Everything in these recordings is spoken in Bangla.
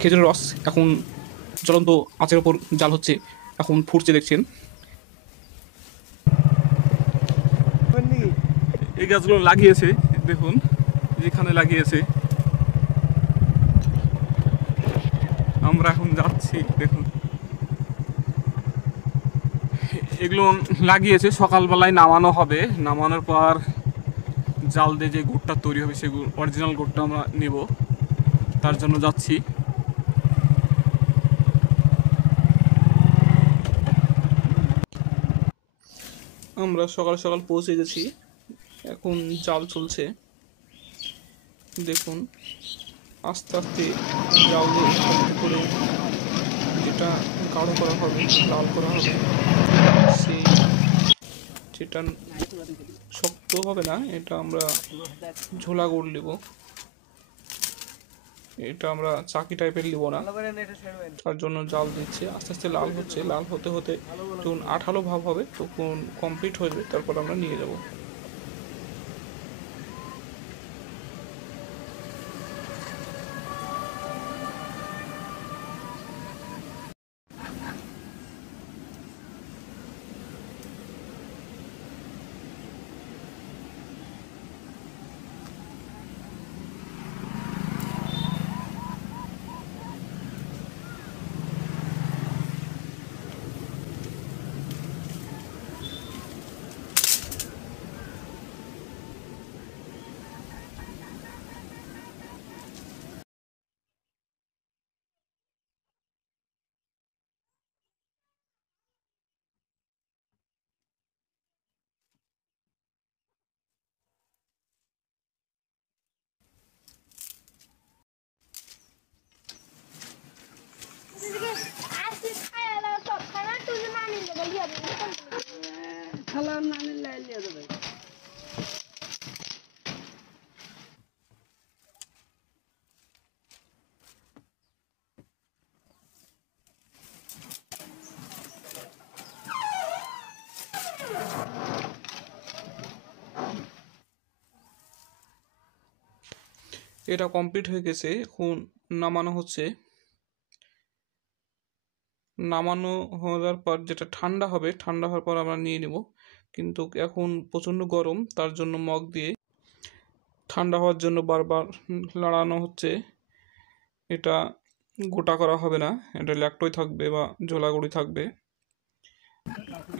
খেজুরের রস এখন জ্বলন্ত আঁচের ওপর জাল হচ্ছে, এখন ফুটছে দেখছেন। এই গাছগুলো লাগিয়েছে দেখুন, যেখানে লাগিয়েছে। আমরা এখন যাচ্ছি দেখুন, এগুলো লাগিয়েছে, সকালবেলায় নামানো হবে। নামানোর পর জাল দিয়ে যে গুড়টা তৈরি হবে সেই অরিজিনাল গুড়টা আমরা নেব, তার জন্য যাচ্ছি। আমরা সকাল সকাল পৌঁছে গেছি, এখন জাল চলছে দেখুন। আস্তে আস্তে জাল দিয়ে একটু করে যেটা গাঢ় করা হবে, লাল করা হবে, সেই যেটা শক্ত হবে না, এটা আমরা ঝোলা গুড় নেব। এটা আমরা চাকি টাইপের নিব না, তার জন্য জাল দিচ্ছে। আস্তে আস্তে লাল হচ্ছে, লাল হতে হতে যখন আঠালো ভাব হবে তখন কমপ্লিট হয়ে যাবে, তারপর আমরা নিয়ে যাব। এটা কমপ্লিট হয়ে গেছে, এখন নামানো হচ্ছে। নামানো হওয়ার পর যেটা ঠান্ডা হবে, ঠান্ডা হওয়ার পর আমরা নিয়ে নেব। কিন্তু এখন প্রচণ্ড গরম, তার জন্য মগ দিয়ে ঠান্ডা হওয়ার জন্য বারবার লাড়ানো হচ্ছে। এটা গোটা করা হবে না, এটা ল্যাকটোই থাকবে বা ঝোলাগুড়ি থাকবে।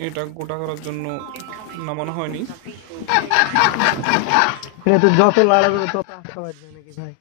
এটা গোটা করার জন্য নামানো হয়নি। যত লাড়াবে তত আশা বাড়বে নাকি ভাই?